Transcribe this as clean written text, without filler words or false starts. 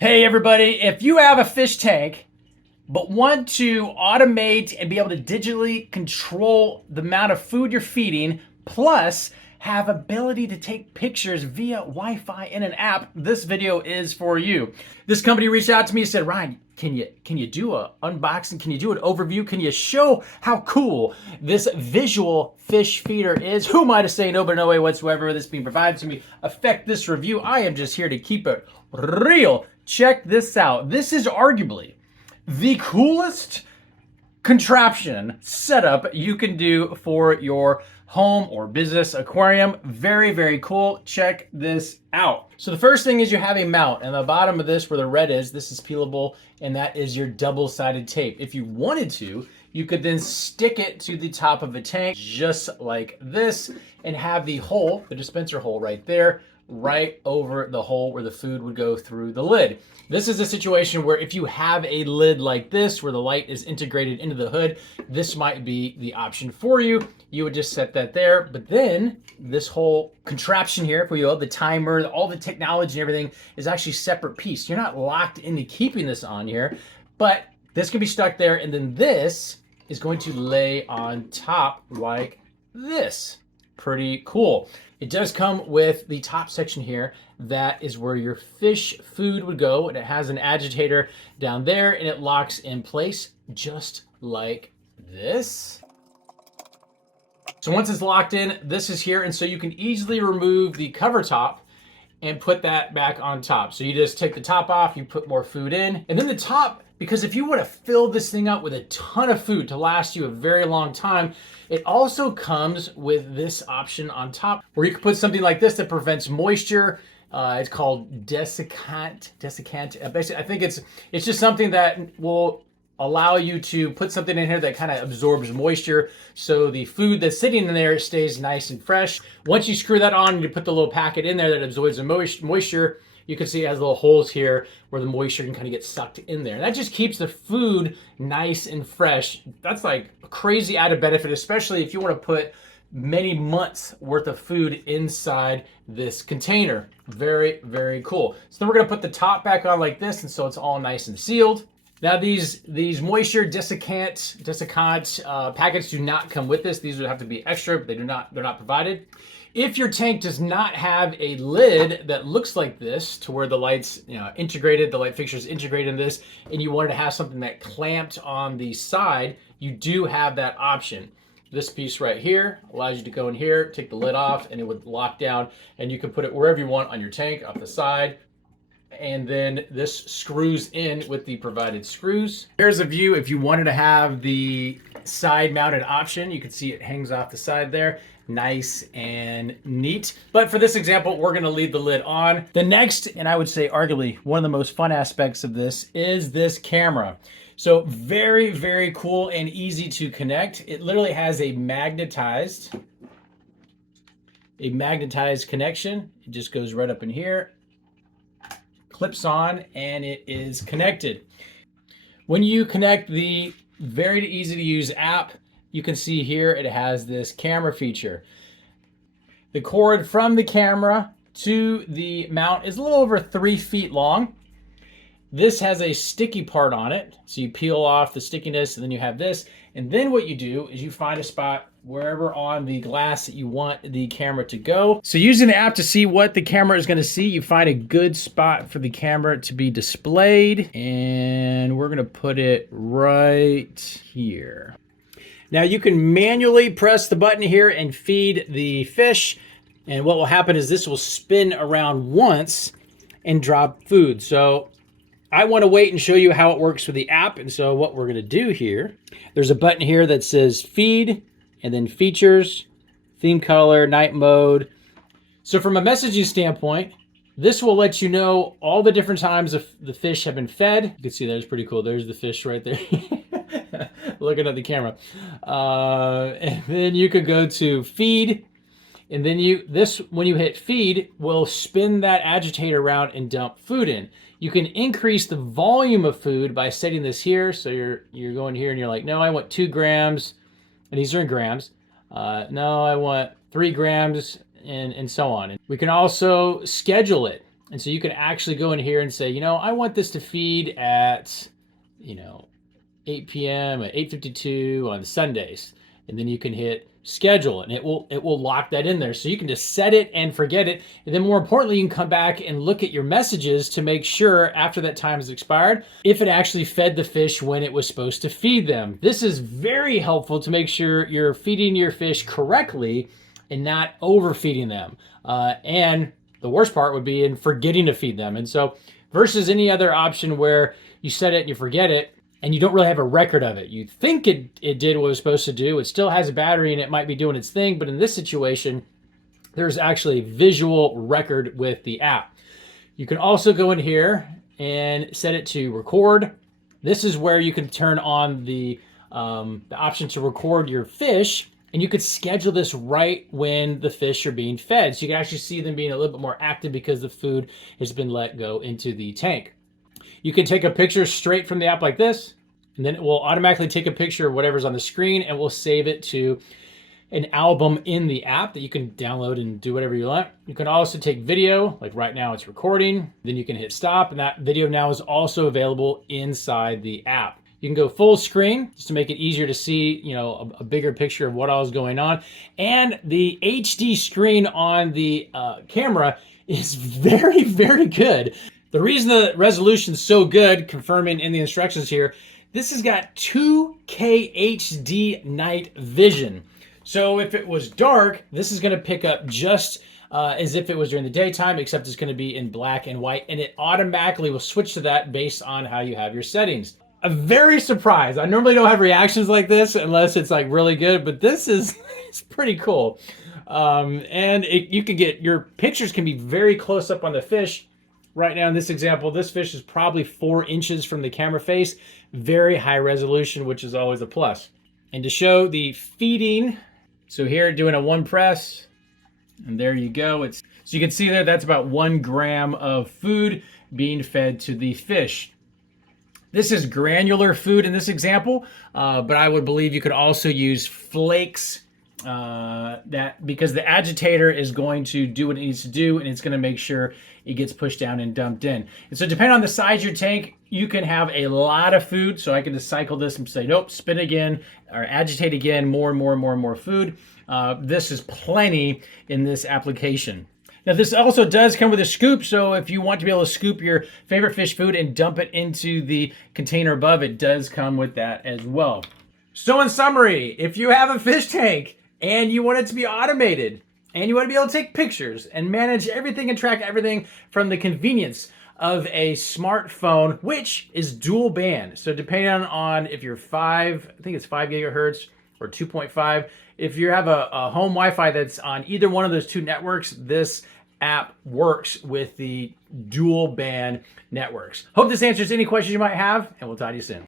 Hey everybody, if you have a fish tank but want to automate and be able to digitally control the amount of food you're feeding, plus have ability to take pictures via Wi-Fi in an app, this video is for you. This company reached out to me and said, Ryan, can you do a unboxing? Can you do an overview? Can you show how cool this visual fish feeder is? Who am I to say no, but no way whatsoever this being provided to me affect this review? I am just here to keep it real. Check this out. This is arguably the coolest contraption setup you can do for your home or business aquarium. Very, very cool. Check this out. So the first thing is you have a mount, and the bottom of this where the red is, this is peelable, and that is your double-sided tape. If you wanted to, you could then stick it to the top of a tank just like this and have the hole, the dispenser hole right there, right over the hole where the food would go through the lid. This is a situation where if you have a lid like this where the light is integrated into the hood, this might be the option for you. You would just set that there, but then this whole contraption here, if we will, the timer, all the technology and everything is actually a separate piece. You're not locked into keeping this on here, but this can be stuck there, and then this is going to lay on top like this. Pretty cool. It does come with the top section here. That is where your fish food would go, and it has an agitator down there, and it locks in place just like this. So once it's locked in, this is here, and so you can easily remove the cover top and put that back on top. So you just take the top off, you put more food in, and then the top, because if you want to fill this thing up with a ton of food to last you a very long time, it also comes with this option on top where you can put something like this that prevents moisture. It's called desiccant. Basically, I think it's just something that will allow you to put something in here that kind of absorbs moisture, so the food that's sitting in there stays nice and fresh. Once you screw that on and you put the little packet in there that absorbs the moisture, you can see it has little holes here where the moisture can kind of get sucked in there. And that just keeps the food nice and fresh. That's like a crazy added benefit, especially if you want to put many months worth of food inside this container. Very, very cool. So then we're going to put the top back on like this, and so it's all nice and sealed. Now these moisture desiccant packets do not come with this. These would have to be extra, but they're not provided. If your tank does not have a lid that looks like this, to where the light's integrated, the light fixture is integrated in this, and you wanted to have something that clamped on the side, you do have that option. This piece right here allows you to go in here, take the lid off, and it would lock down, and you can put it wherever you want on your tank, off the side. And then this screws in with the provided screws. Here's a view if you wanted to have the side mounted option. You can see it hangs off the side there. Nice and neat. But for this example, we're gonna leave the lid on. The next, and I would say arguably one of the most fun aspects of this, is this camera. So very, very cool and easy to connect. It literally has a magnetized connection. It just goes right up in here, clips on, and it is connected. When you connect the very easy to use app, you can see here it has this camera feature. The cord from the camera to the mount is a little over 3 feet long. This has a sticky part on it, so you peel off the stickiness, and then you have this. And then what you do is you find a spot wherever on the glass that you want the camera to go. So using the app to see what the camera is going to see, you find a good spot for the camera to be displayed, and we're going to put it right here. Now you can manually press the button here and feed the fish, and what will happen is this will spin around once and drop food. So I want to wait and show you how it works with the app, and so what we're going to do here, there's a button here that says feed, and then features, theme color, night mode. So from a messaging standpoint, this will let you know all the different times the fish have been fed. You can see there's pretty cool. There's the fish right there. Looking at the camera. And then you could go to feed, and then when you hit feed, will spin that agitator around and dump food in. You can increase the volume of food by setting this here. So you're going here and you're like, no, I want 2 grams, and these are in grams. No, I want 3 grams, and so on. And we can also schedule it. And so you can actually go in here and say, you know, I want this to feed at, you know, 8 p.m. at 8:52 on Sundays. And then you can hit schedule and it will lock that in there. So you can just set it and forget it. And then more importantly, you can come back and look at your messages to make sure after that time has expired, if it actually fed the fish when it was supposed to feed them. This is very helpful to make sure you're feeding your fish correctly and not overfeeding them. And the worst part would be in forgetting to feed them. And so versus any other option where you set it and you forget it, and you don't really have a record of it. You think it did what it was supposed to do. It still has a battery and it might be doing its thing, but in this situation, there's actually a visual record with the app. You can also go in here and set it to record. This is where you can turn on the option to record your fish, and you could schedule this right when the fish are being fed. So you can actually see them being a little bit more active because the food has been let go into the tank. You can take a picture straight from the app like this, and then it will automatically take a picture of whatever's on the screen and will save it to an album in the app that you can download and do whatever you want. You can also take video, like right now it's recording, then you can hit stop, and that video now is also available inside the app. You can go full screen just to make it easier to see, you know, a bigger picture of what all is going on. And the HD screen on the camera is very, very good. The reason the resolution is so good, confirming in the instructions here, this has got 2K HD night vision. So if it was dark, this is going to pick up just as if it was during the daytime, except it's going to be in black and white, and it automatically will switch to that based on how you have your settings. I'm very surprised. I normally don't have reactions like this unless it's like really good, but this is it's pretty cool. And you can get, your pictures can be very close up on the fish. Right now in this example, this fish is probably 4 inches from the camera face. Very high resolution, which is always a plus. And to show the feeding, so here doing a 1 press, and there you go. So you can see there, that's about 1 gram of food being fed to the fish. This is granular food in this example, but I would believe you could also use flakes, because the agitator is going to do what it needs to do, and it's going to make sure it gets pushed down and dumped in. And so depending on the size of your tank, you can have a lot of food. So I can just cycle this and say, nope, spin again, or agitate again, more and more and more and more food. This is plenty in this application. Now this also does come with a scoop, so if you want to be able to scoop your favorite fish food and dump it into the container above, it does come with that as well. So in summary, if you have a fish tank and you want it to be automated, and you want to be able to take pictures and manage everything and track everything from the convenience of a smartphone, which is dual band. So depending on if you're I think it's 5 gigahertz or 2.5, if you have a home Wi-Fi that's on either one of those 2 networks, this app works with the dual band networks. Hope this answers any questions you might have, and we'll talk to you soon.